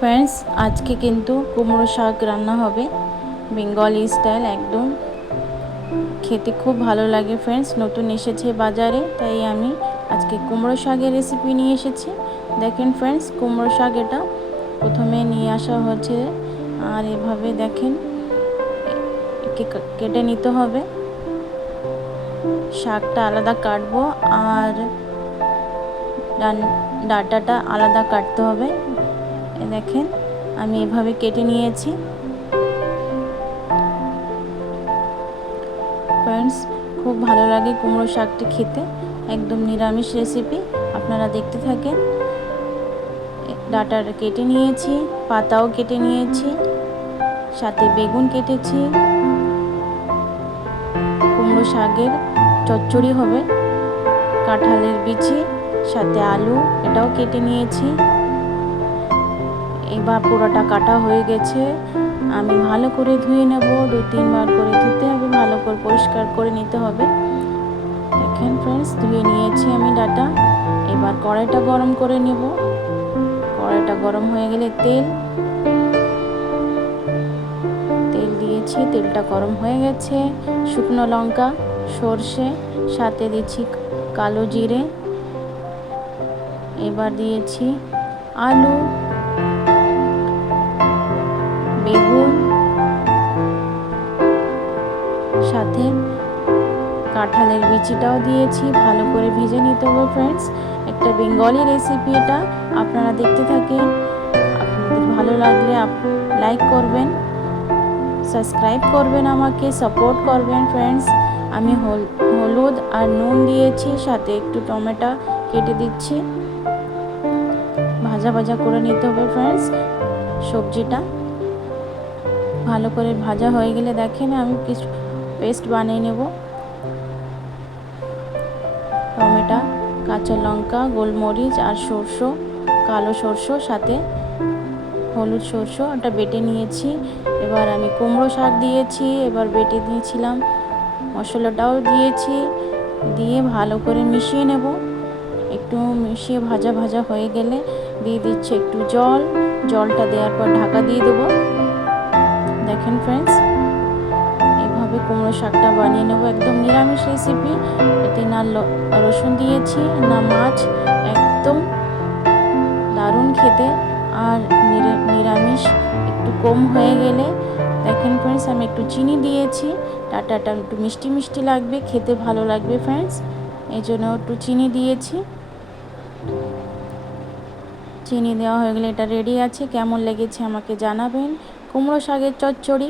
Friends आज के किन्तु कुमड़ो शाक रान्ना होबे बेंगली स्टाइल एकदम खेते खूब भालो लागे। फ्रेंड्स नतून एसेछे बाजारे ताई आमी आज के कुमड़ो शाकेर रेसिपि निये एसेछि। देखें फ्रेंड्स कुमड़ो शाक एटा प्रथमे निये आसा हच्छे आर एभावे देखें केटे निते होबे। शाकटा आलादा काटबो आर डाटाटा आलादा काटते होबे। देखें आमी एभावे केटे निয়েছি। फ्रेंड्स खूब भालो लागे कुमड़ो शाकटी खेते एकदम निरामिष रेसिपि। आपनारा देखते थाकेन। डाटा केटे निয়েছি, पाताओ केटे निয়েছি, साथे बेगुन केटेছি। कुमड़ो शाकेर चच्चड़ी होबे, काঁঠালের বিচি साथे आलू एटाও केटे निয়েছি। एबार पुरोटा काटा हये गेछे आमी भालो करे धुए नेब। 2-3 बार करे धुते होबे, भालो करे परिष्कार करे निते होबे। देखें फ्रेंड्स धुए निয়েছি आमी डाटा। एबार कड़ाईटा गरम करे नेब। कड़ाईटा गरम हये गेले तेल दिয়েছি, तेलटा गरम हये गेछे। शुकनो लंका, सर्षे साथे दिচ্ছি कालो जिरे। एबार दिয়েছি आलू, बेगुन साथे কাঁঠালের বিচিটাও দিয়েছি। ভালো করে ভেজে নিতে হবে। फ्रेंड्स একটা বেঙ্গলি রেসিপি এটা, আপনারা দেখতে থাকেন। আপনাদের ভালো লাগলে লাইক করবেন, সাবস্ক্রাইব করবেন, আমাকে সাপোর্ট করবেন। फ्रेंड्स আমি হলুদ আর নুন দিয়েছি, সাথে একটু টমেটো কেটে দিচ্ছি। ভাজা ভাজা করে নিতে হবে। फ्रेंड्स সবজিটা ভালো করে ভাজা হয়ে গেলে দেখেন আমি কিছু পেস্ট বানিয়ে নেব। টমেটো, কাঁচা লঙ্কা, গোলমরিচ আর সরষে, কালো সরষে সাথে হলুদ সরষে ওটা বেটে নিয়েছি। এবার আমি কুমড়ো শাক দিয়েছি, এবার বেটে দিয়েছিলাম মশলাটাও দিয়েছি, দিয়ে ভালো করে মিশিয়ে নেব। একটু মিশিয়ে ভাজা ভাজা হয়ে গেলে দিয়ে দিচ্ছি একটু জল। জলটা দেওয়ার পর ঢাকা দিয়ে দেবো। देखें फ्रेंड्स এইভাবে কুমড়ো শাকটা বানিয়ে নেব। একদম নিরামিষ রেসিপি। এতে না রসুন দিয়েছি না মাছ, একদম দারুণ খেতে। আর নিরামিষ একটু কম হয়ে গেলে দেখেন फ्रेंड्स আমি একটু চিনি দিয়েছি। ডাটাটা একটু মিষ্টি মিষ্টি লাগবে, খেতে ভালো লাগবে। फ्रेंड्स এই জন্য একটু চিনি দিয়েছি। চিনি দেওয়া হয়ে গেলে এটা রেডি আছে। কেমন লেগেছে আমাকে জানাবেন। কুমড়ো শাকের চচ্চড়ি।